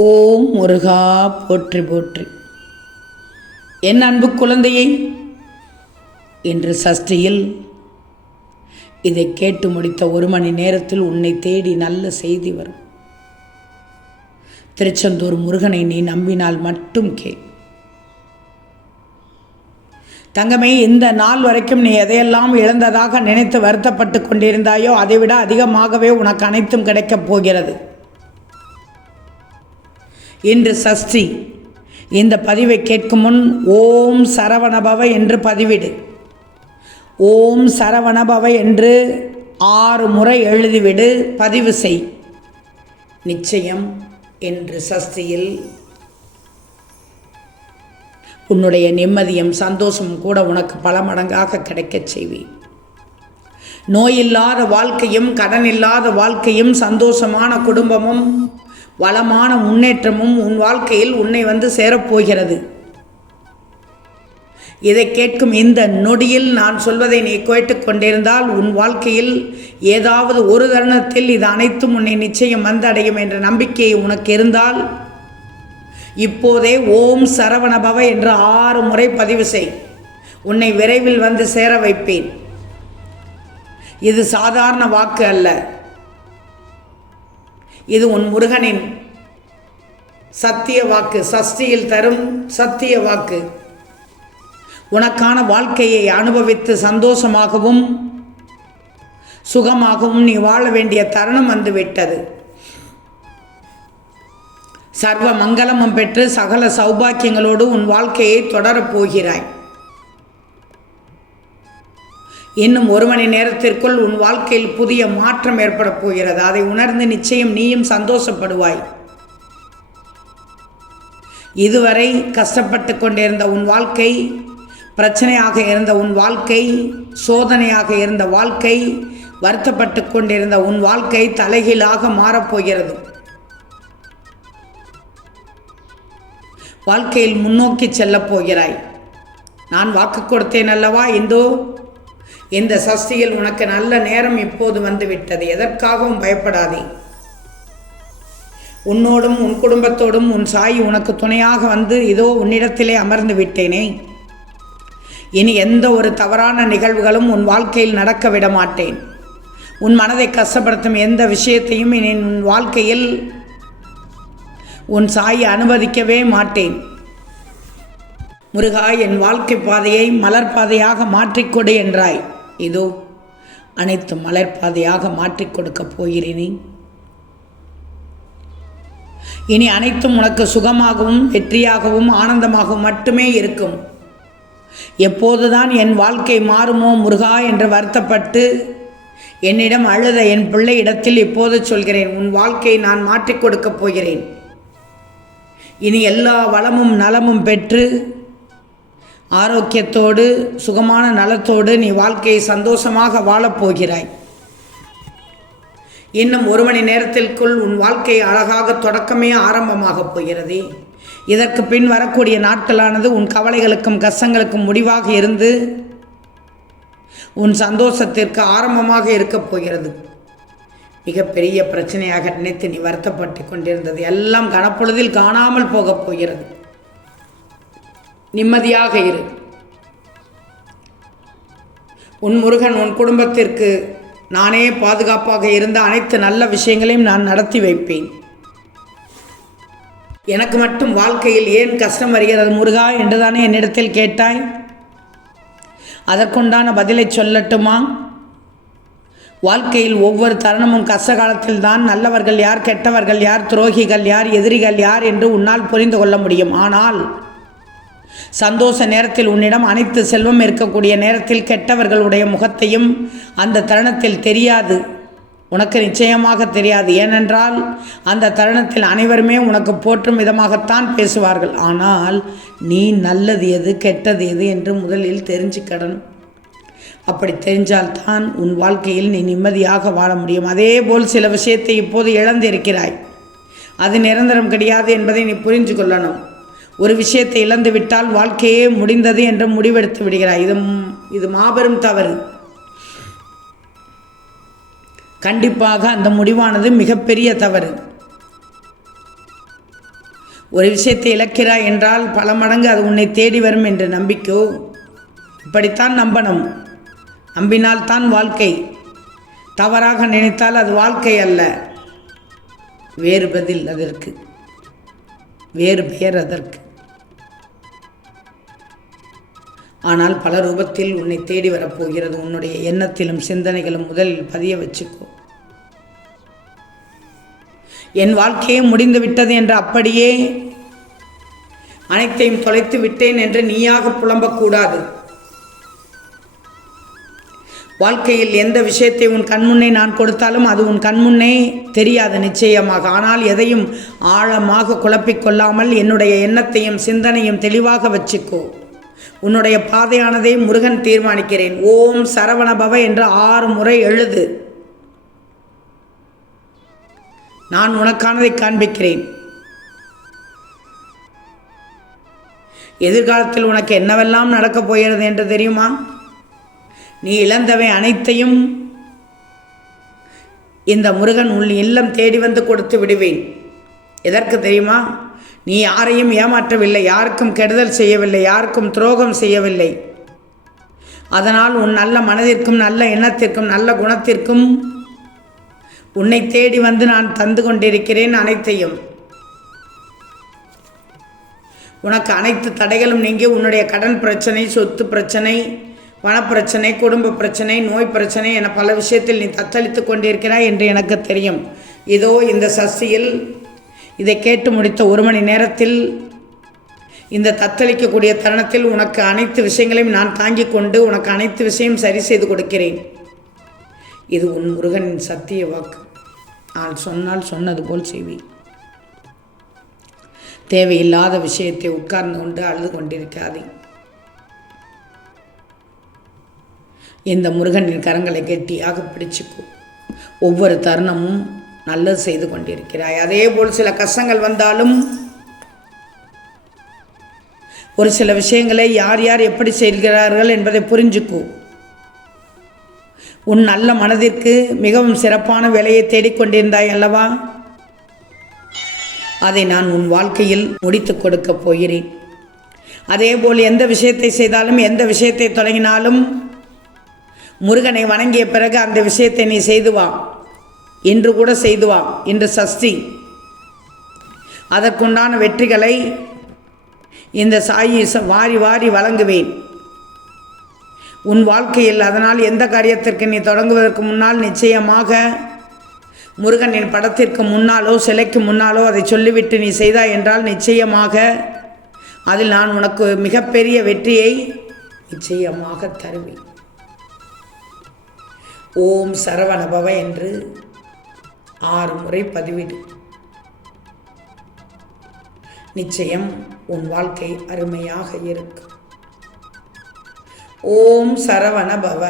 ஓம் முருகா போற்றி போற்றி. என் அன்பு குழந்தையை, இன்று சஷ்டியில் இதை கேட்டு முடித்த 1 மணி நேரத்தில் உன்னை தேடி நல்ல செய்தி வரும். திருச்செந்தூர் முருகனை நீ நம்பினால் மட்டும் கேள். தங்கமே, இந்த நாள் வரைக்கும் நீ எதையெல்லாம் இழந்ததாக நினைத்து வருத்தப்பட்டு கொண்டிருந்தாயோ அதைவிட அதிகமாகவே உனக்கு அனைத்தும் கிடைக்கப் போகிறது. இன்று சஷ்டி. இந்த பதிவை கேட்கும் முன் ஓம் சரவணபவ என்று பதிவிடு. ஓம் சரவணபவ என்று 6 முறை எழுதிவிடு, பதிவு செய். நிச்சயம் இன்று சஷ்டியில் உன்னுடைய நிம்மதியும் சந்தோஷமும் கூட உனக்கு பல மடங்காக கிடைக்கச் செய்வேன். நோயில்லாத வாழ்க்கையும், கடன் இல்லாத வாழ்க்கையும், சந்தோஷமான குடும்பமும், வளமான முன்னேற்றமும் உன் வாழ்க்கையில் உன்னை வந்து சேரப்போகிறது. இதை கேட்கும் இந்த நொடியில் நான் சொல்வதை நீ கேட்டுக்கொண்டிருந்தால் உன் வாழ்க்கையில் ஏதாவது ஒரு தருணத்தில் இது அனைத்தும் உன்னை நிச்சயம் வந்தடையும் என்ற நம்பிக்கை உனக்கு இருந்தால் இப்போதே ஓம் சரவணபவ என்று 6 முறை பதிவு செய். உன்னை விரைவில் வந்து சேர வைப்பேன். இது சாதாரண வாக்கு அல்ல. இது உன் முருகனின் சத்திய வாக்கு, சஷ்டியில் தரும் சத்திய வாக்கு. உனக்கான வாழ்க்கையை அனுபவித்து சந்தோஷமாகவும் சுகமாகவும் நீ வாழ வேண்டிய தருணம் வந்துவிட்டது. சர்வ மங்களமும் பெற்று சகல சௌபாக்கியங்களோடு உன் வாழ்க்கையை தொடரப் போகிறாய். இன்னும் 1 மணி நேரத்திற்குள் உன் வாழ்க்கையில் புதிய மாற்றம் ஏற்பட போகிறது. அதை உணர்ந்து நிச்சயம் நீயும் சந்தோஷப்படுவாய். இதுவரை கஷ்டப்பட்டு கொண்டிருந்த உன் வாழ்க்கை, பிரச்சனையாக இருந்த உன் வாழ்க்கை, சோதனையாக இருந்த வாழ்க்கை, வருத்தப்பட்டு கொண்டிருந்த உன் வாழ்க்கை தலைகீழாக மாறப்போகிறது. வாழ்க்கையில் முன்னோக்கி செல்லப் போகிறாய். நான் வாக்கு கொடுத்தேன் அல்லவா? இந்த சஷ்டியில் உனக்கு நல்ல நேரம் இப்போது வந்துவிட்டது. எதற்காகவும் பயப்படாதே. உன்னோடும் உன் குடும்பத்தோடும் உன் சாய் உனக்கு துணையாக வந்து இதோ உன்னிடத்திலே அமர்ந்து விட்டேனே. இனி எந்த ஒரு தவறான நிகழ்வுகளும் உன் வாழ்க்கையில் நடக்க விட மாட்டேன். உன் மனதை கஷ்டப்படுத்தும் எந்த விஷயத்தையும் இனி உன் வாழ்க்கையில் உன் சாய் அனுமதிக்கவே மாட்டேன். முருகா, என் வாழ்க்கை பாதையை மலர் பாதையாக மாற்றிக்கொடு என்றாய். இதோ அனைத்து மலர் பாதையாக மாற்றிக் கொடுக்கப் போகிறேனே. இனி அனைத்தும் உனக்கு சுகமாகவும் வெற்றியாகவும் ஆனந்தமாகவும் மட்டுமே இருக்கும். எப்போதுதான் என் வாழ்க்கை மாறுமோ முருகா என்று வருத்தப்பட்டு என்னிடம் அழுத என் பிள்ளை இடத்தில் இப்போது சொல்கிறேன், உன் வாழ்க்கையை நான் மாற்றிக் கொடுக்கப் போகிறேன். இனி எல்லா வளமும் நலமும் பெற்று ஆரோக்கியத்தோடு சுகமான நலத்தோடு நீ வாழ்க்கையை சந்தோஷமாக வாழப்போகிறாய். இன்னும் 1 மணி நேரத்திற்குள் உன் வாழ்க்கை அழகாக தொடக்கமே ஆரம்பமாகப் போகிறது. இதற்கு பின் வரக்கூடிய நாட்களானது உன் கவலைகளுக்கும் கஷ்டங்களுக்கும் முடிவாக இருந்து உன் சந்தோஷத்திற்கு ஆரம்பமாக இருக்கப் போகிறது. மிகப்பெரிய பிரச்சனையாக நினைத்து நீ வருத்தப்பட்டு கொண்டிருந்தது எல்லாம் கனப்பொழுதில் காணாமல் போகப் போகிறது. நிம்மதியாக இரு. உன் முருகன் உன் குடும்பத்திற்கு நானே பாதுகாப்பாக இருந்த அனைத்து நல்ல விஷயங்களையும் நான் நடத்தி வைப்பேன். எனக்கு மட்டும் வாழ்க்கையில் ஏன் கஷ்டம் வருகிறது முருகா என்றுதானே என்னிடத்தில் கேட்டாய். அதற்குண்டான பதிலை சொல்லட்டுமா? வாழ்க்கையில் ஒவ்வொரு தருணமும் கஷ்ட காலத்தில் தான் நல்லவர்கள் யார், கெட்டவர்கள் யார், துரோகிகள் யார், எதிரிகள் யார் என்று உன்னால் புரிந்து கொள்ள முடியும். ஆனால் சந்தோஷ நேரத்தில் உன்னிடம் அனைத்து செல்வம் இருக்கக்கூடிய நேரத்தில் கெட்டவர்களுடைய முகத்தையும் அந்த தருணத்தில் தெரியாது. உனக்கு நிச்சயமாக தெரியாது. ஏனென்றால் அந்த தருணத்தில் அனைவருமே உனக்கு போற்றும் விதமாகத்தான் பேசுவார்கள். ஆனால் நீ நல்லது எது கெட்டது எது என்று முதலில் தெரிஞ்சுக்கிடணும். அப்படி தெரிஞ்சால்தான் உன் வாழ்க்கையில் நீ நிம்மதியாக வாழ முடியும். அதேபோல் சில விஷயத்தை இப்போது இழந்திருக்கிறாய். அது நிரந்தரம் கிடையாது என்பதை நீ புரிஞ்சு கொள்ளணும். ஒரு விஷயத்தை இழந்து விட்டால் வாழ்க்கையே முடிந்தது என்று முடிவெடுத்து விடுகிறாய். இது மாபெரும் தவறு. கண்டிப்பாக அந்த முடிவானது மிகப்பெரிய தவறு. ஒரு விஷயத்தை இழக்கிறாய் என்றால் பல மடங்கு அது உன்னை தேடி வரும் என்ற நம்பிக்கோ. இப்படித்தான் நம்பணும். நம்பினால்தான் வாழ்க்கை. தவறாக நினைத்தால் அது வாழ்க்கை அல்ல. வேறு பதில் அதற்கு, வேறு பெயர் அதற்கு. ஆனால் பல ரூபத்தில் உன்னை தேடி வரப்போகிறது. உன்னுடைய எண்ணத்திலும் சிந்தனைகளும் முதலில் பதிய வச்சுக்கோ. என் வாழ்க்கையே முடிந்து விட்டது என்று அப்படியே அனைத்தையும் தொலைத்து விட்டேன் என்று நீயாக புலம்பக்கூடாது. வாழ்க்கையில் எந்த விஷயத்தை உன் கண்முன்னே நான் கொடுத்தாலும் அது உன் கண்முன்னே தெரியாது நிச்சயமாக. ஆனால் எதையும் ஆழமாக குழப்பிக்கொள்ளாமல் என்னுடைய எண்ணத்தையும் சிந்தனையும் தெளிவாக வச்சுக்கோ. உன்னுடைய பாதையானதை முருகன் தீர்மானிக்கிறேன். ஓம் சரவணபவ என்று 6 முறை எழுது. நான் உனக்கானதை காண்பிக்கிறேன். எதிர்காலத்தில் உனக்கு என்னவெல்லாம் நடக்கப் போகிறது என்று தெரியுமா? நீ இழந்தவை அனைத்தையும் இந்த முருகன் உன் இல்லம் தேடி வந்து கொடுத்து விடுவேன். எதற்கு தெரியுமா? நீ யாரையும் ஏமாற்றவில்லை, யாருக்கும் கெடுதல் செய்யவில்லை, யாருக்கும் துரோகம் செய்யவில்லை. அதனால் உன் நல்ல மனதிற்கும் நல்ல எண்ணத்திற்கும் நல்ல குணத்திற்கும் உன்னை தேடி வந்து நான் தந்து கொண்டிருக்கிறேன் அனைத்தையும். உனக்கு அனைத்து தடைகளும் நீங்கி உன்னுடைய கடன் பிரச்சனை, சொத்து பிரச்சனை, பணப்பிரச்சனை, குடும்ப பிரச்சனை, நோய் பிரச்சனை என பல விஷயத்தில் நீ தத்தளித்து கொண்டிருக்கிறாய் என்று எனக்கு தெரியும். இதோ இந்த சஷ்டியில் இதை கேட்டு முடித்த 1 மணி நேரத்தில், இந்த தத்தளிக்கக்கூடிய தருணத்தில் உனக்கு அனைத்து விஷயங்களையும் நான் தாங்கிக் கொண்டு உனக்கு அனைத்து விஷயம் சரி செய்து கொடுக்கிறேன். இது உன் முருகனின் சத்திய வாக்கு. நான் சொன்னால் சொன்னது போல் செய்வேன். தேவையில்லாத விஷயத்தை உட்கார்ந்து கொண்டு அழுது கொண்டிருக்காதே. இந்த முருகனின் கரங்களை கெட்டியாக பிடிச்சுக்கோ. ஒவ்வொரு தருணமும் நல்லது செய்து கொண்டிருக்கிறாய். அதே போல் சில கஷ்டங்கள் வந்தாலும் ஒரு சில விஷயங்களை யார் யார் எப்படி செய்கிறார்கள் என்பதை புரிஞ்சுக்கோ. உன் நல்ல மனதிற்கு மிகவும் சிறப்பான வேலையை தேடிக்கொண்டிருந்தாய் அல்லவா? அதை நான் உன் வாழ்க்கையில் முடித்து கொடுக்க போகிறேன். அதேபோல் எந்த விஷயத்தை செய்தாலும் எந்த விஷயத்தை தொடங்கினாலும் முருகனை வணங்கிய பிறகு அந்த விஷயத்தை நீ செய்து வா. இன்று கூட செய்து வா. இன்று சஷ்டி. அதற்குண்டான வெற்றிகளை இந்த சாயி வாரி வாரி வழங்குவேன் உன் வாழ்க்கையில். அதனால் எந்த காரியத்திற்கு நீ தொடங்குவதற்கு முன்னால் நிச்சயமாக முருகனின் படத்திற்கு முன்னாலோ சிலைக்கு முன்னாலோ அதை சொல்லிவிட்டு நீ செய்தாய் என்றால் நிச்சயமாக அதில் நான் உனக்கு மிகப்பெரிய வெற்றியை நிச்சயமாக தருவேன். ஓம் சரவணபவ என்று 6 முறை பதிவிடு. நிச்சயம் உன் வாழ்க்கை அருமையாக இருக்கும். ஓம் சரவணபவ.